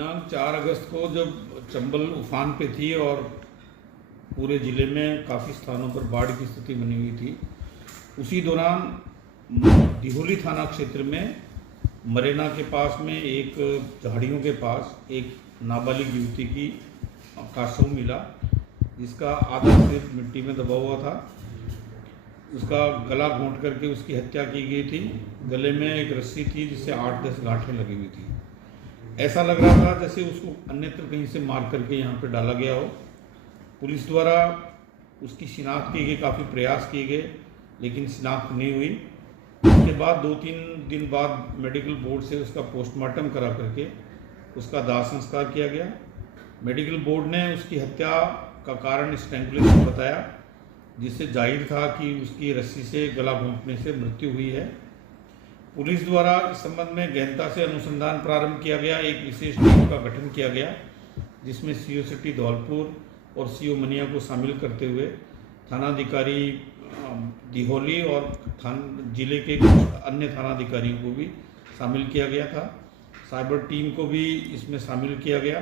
दिनांक 4 अगस्त को जब चंबल उफान पे थी और पूरे ज़िले में काफ़ी स्थानों पर बाढ़ की स्थिति बनी हुई थी, उसी दौरान दिहोली थाना क्षेत्र में मरेना के पास में एक झाड़ियों के पास एक नाबालिग युवती का शव मिला, जिसका आधा सिर मिट्टी में दबा हुआ था। उसका गला घोंट करके उसकी हत्या की गई थी। गले में एक रस्सी थी जिससे 8-10 गांठें लगी हुई थी। ऐसा लग रहा था जैसे उसको अन्यत्र कहीं से मार करके यहाँ पे डाला गया हो। पुलिस द्वारा उसकी शिनाख्त की गई, काफ़ी प्रयास किए गए, लेकिन शिनाख्त नहीं हुई। उसके बाद 2-3 दिन बाद मेडिकल बोर्ड से उसका पोस्टमार्टम करा करके उसका दाह संस्कार किया गया। मेडिकल बोर्ड ने उसकी हत्या का कारण स्ट्रैंगुलेशन बताया, जिससे जाहिर था कि उसकी रस्सी से गला घोंटने से मृत्यु हुई है। पुलिस द्वारा इस संबंध में गहनता से अनुसंधान प्रारंभ किया गया। एक विशेष टीम का गठन किया गया, जिसमें सीओ सिटी धौलपुर और सीओ मनिया को शामिल करते हुए थानाधिकारी दिहोली और जिले के कुछ अन्य थानाधिकारियों को भी शामिल किया गया था। साइबर टीम को भी इसमें शामिल किया गया।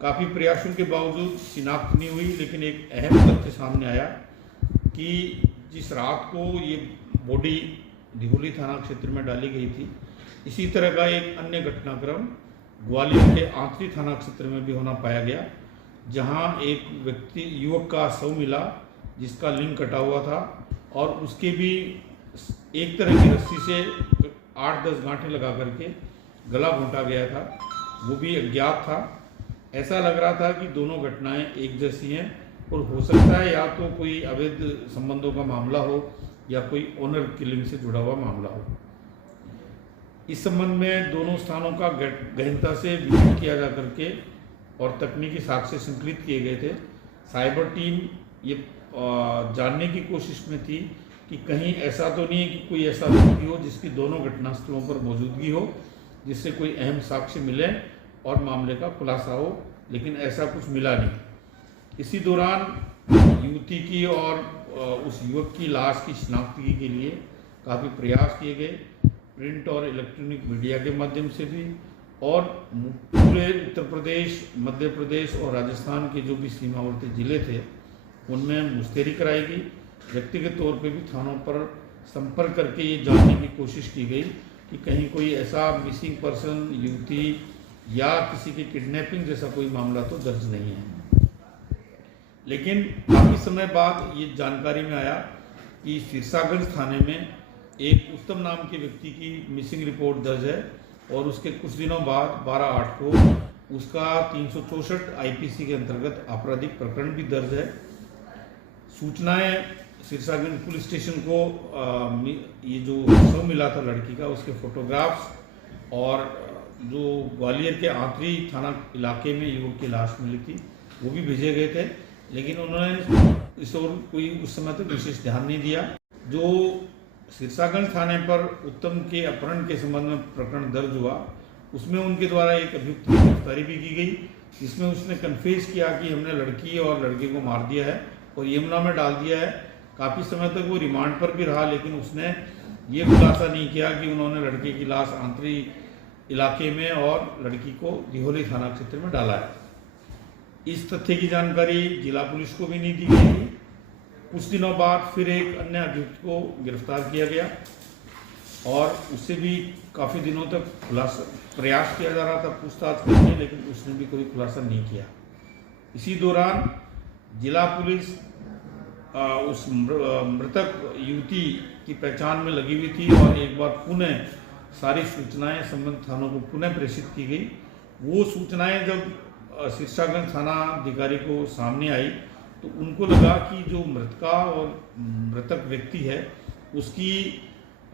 काफ़ी प्रयासों के बावजूद शिनाख्त नहीं हुई, लेकिन एक अहम तथ्य सामने आया कि जिस रात को ये बॉडी दिहोली थाना क्षेत्र में डाली गई थी, इसी तरह का एक अन्य घटनाक्रम ग्वालियर के आंतरी थाना क्षेत्र में भी होना पाया गया, जहां एक युवक का शव मिला जिसका लिंग कटा हुआ था और उसके भी एक तरह की रस्सी से 8-10 गांठें लगा करके गला घोंटा गया था, वो भी अज्ञात था। ऐसा लग रहा था कि दोनों घटनाएं एक जैसी हैं और हो सकता है या तो कोई अवैध संबंधों का मामला हो या कोई ऑनर किलिंग से जुड़ा हुआ मामला हो। इस संबंध में दोनों स्थानों का गहनता से विवेचन किया जा करके और तकनीकी साक्ष्य संकलित किए गए थे। साइबर टीम ये जानने की कोशिश में थी कि कहीं ऐसा तो नहीं है कि कोई ऐसा व्यक्ति हो जिसकी दोनों घटनास्थलों पर मौजूदगी हो, जिससे कोई अहम साक्ष्य मिले और मामले का खुलासा हो, लेकिन ऐसा कुछ मिला नहीं। इसी दौरान युवती की और उस युवक की लाश की शिनाख्ती के लिए काफ़ी प्रयास किए गए, प्रिंट और इलेक्ट्रॉनिक मीडिया के माध्यम से भी, और पूरे उत्तर प्रदेश, मध्य प्रदेश और राजस्थान के जो भी सीमावर्ती ज़िले थे उनमें मुस्तैदी कराई गई। व्यक्तिगत तौर पे भी थानों पर संपर्क करके ये जानने की कोशिश की गई कि कहीं कोई ऐसा मिसिंग पर्सन, युवती या किसी की किडनैपिंग जैसा कोई मामला तो दर्ज नहीं है। लेकिन काफ़ी समय बाद ये जानकारी में आया कि सिरसागंज थाने में एक उत्तम नाम के व्यक्ति की मिसिंग रिपोर्ट दर्ज है और उसके कुछ दिनों बाद 12/8 को उसका 364 आईपीसी के अंतर्गत आपराधिक प्रकरण भी दर्ज है। सूचनाएं सिरसागंज पुलिस स्टेशन को ये जो शव मिला था लड़की का, उसके फोटोग्राफ्स और जो ग्वालियर के आंतरी थाना इलाके में युवक की लाश मिली थी वो भी भेजे गए थे, लेकिन उन्होंने इस ओर कोई उस समय तक विशेष ध्यान नहीं दिया। जो सिरसागंज थाने पर उत्तम के अपहरण के संबंध में प्रकरण दर्ज हुआ, उसमें उनके द्वारा एक अभियुक्त की गिरफ्तारी भी की गई, जिसमें उसने कन्फेस किया कि हमने लड़की और लड़के को मार दिया है और यमुना में डाल दिया है। काफ़ी समय तक वो रिमांड पर भी रहा, लेकिन उसने ये खुलासा नहीं किया कि उन्होंने लड़के की लाश आंतरी इलाके में और लड़की को दिहोली थाना क्षेत्र में डाला है। इस तथ्य की जानकारी जिला पुलिस को भी नहीं दी गई थी। कुछ दिनों बाद फिर एक अन्य अभियुक्त को गिरफ्तार किया गया और उससे भी काफ़ी दिनों तक प्रयास किया जा रहा था पूछताछ करने, लेकिन उसने भी कोई खुलासा नहीं किया। इसी दौरान जिला पुलिस उस मृतक युवती की पहचान में लगी हुई थी और एक बार पुनः सारी सूचनाएं संबंधित थानों को पुनः प्रेषित की गई। वो सूचनाएं जब सिरसागंज थाना अधिकारी को सामने आई तो उनको लगा कि जो मृतका और मृतक व्यक्ति है उसकी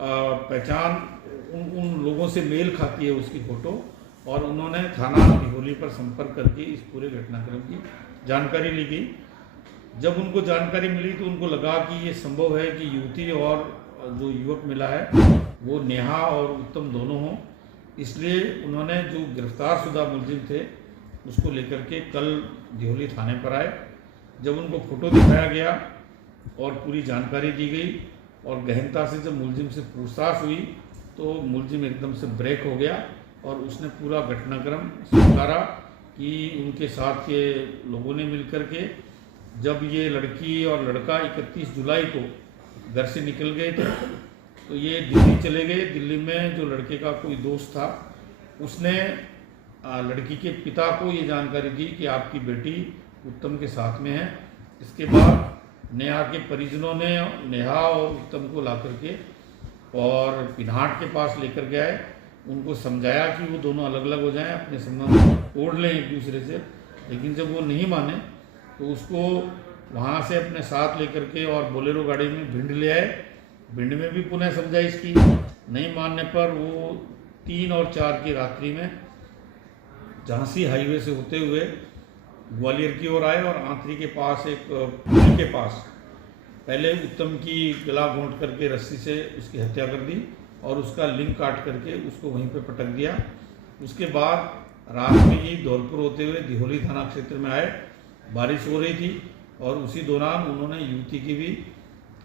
पहचान उन लोगों से मेल खाती है, उसकी फोटो, और उन्होंने थाना दिहोली पर संपर्क करके इस पूरे घटनाक्रम की जानकारी ली गई। जब उनको जानकारी मिली तो उनको लगा कि ये संभव है कि युवती और जो युवक मिला है वो नेहा और उत्तम दोनों हों, इसलिए उन्होंने जो गिरफ्तार शुदा मुलजिम थे उसको लेकर के कल दिहोली थाने पर आए। जब उनको फ़ोटो दिखाया गया और पूरी जानकारी दी गई और गहनता से जब मुलजिम से पूछताछ हुई तो मुलजिम एकदम से ब्रेक हो गया और उसने पूरा घटनाक्रम स्वीकारा कि उनके साथ के लोगों ने मिलकर के जब ये लड़की और लड़का 31 जुलाई को घर से निकल गए थे तो ये दिल्ली चले गए। दिल्ली में जो लड़के का कोई दोस्त था उसने लड़की के पिता को ये जानकारी दी कि आपकी बेटी उत्तम के साथ में है। इसके बाद नेहा के परिजनों ने नेहा और उत्तम को ला करके और पिन्हाट के पास लेकर गए, उनको समझाया कि वो दोनों अलग अलग हो जाएं, अपने संबंध तोड़ लें एक दूसरे से। लेकिन जब वो नहीं माने तो उसको वहाँ से अपने साथ लेकर के और बोलेरो गाड़ी में भिंड ले आए। भिंड में भी पुनः समझाइश की, नहीं मानने पर वो 3 और 4 की रात्रि में झांसी हाईवे से होते हुए ग्वालियर की ओर आए और आंतरी के पास एक पुल के पास पहले उत्तम की गला घोंट करके रस्सी से उसकी हत्या कर दी और उसका लिंग काट करके उसको वहीं पे पटक दिया। उसके बाद रात में ही धौलपुर होते हुए दिहोली थाना क्षेत्र में आए। बारिश हो रही थी और उसी दौरान उन्होंने युवती की भी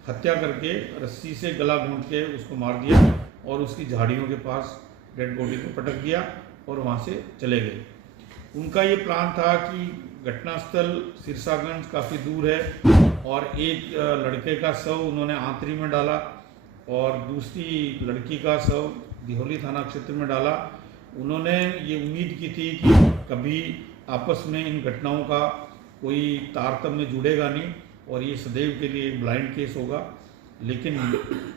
हत्या करके रस्सी से गला घोंट के उसको मार दिया और उसकी झाड़ियों के पास डेड बॉडी को पटक दिया और वहाँ से चले गए। उनका ये प्लान था कि घटनास्थल सिरसागंज काफ़ी दूर है और एक लड़के का शव उन्होंने आंतरी में डाला और दूसरी लड़की का शव दिहोली थाना क्षेत्र में डाला। उन्होंने ये उम्मीद की थी कि कभी आपस में इन घटनाओं का कोई तारतम्य जुड़ेगा नहीं और ये सदैव के लिए ब्लाइंड केस होगा। लेकिन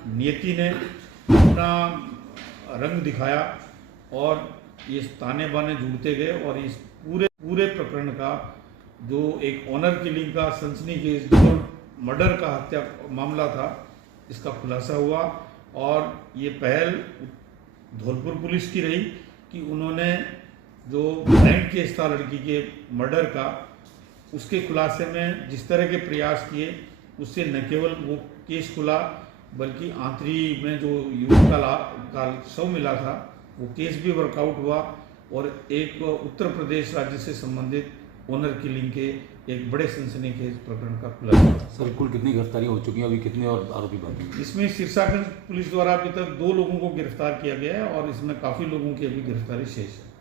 नियति ने अपना रंग दिखाया और ये ताने बाने जुड़ते गए और इस पूरे प्रकरण का जो एक ऑनर किलिंग का सनसनीखेज मर्डर का हत्या मामला था, इसका खुलासा हुआ। और ये पहल धौलपुर पुलिस की रही कि उन्होंने जो ब्लाइंड केस था लड़की के मर्डर का, उसके खुलासे में जिस तरह के प्रयास किए उससे न केवल वो केस खुला बल्कि आंतरी में जो युवक का शव मिला था वो केस भी वर्कआउट हुआ और एक उत्तर प्रदेश राज्य से संबंधित ऑनर किलिंग के एक बड़े सनसनीखेज प्रकरण का खुलासा। सर कुल कितनी गिरफ्तारियां हो चुकी हैं, अभी कितने और आरोपी बाकी हैं? इसमें सिरसागंज पुलिस द्वारा अभी तक 2 लोगों को गिरफ्तार किया गया है और इसमें काफ़ी लोगों की अभी गिरफ्तारी शेष है।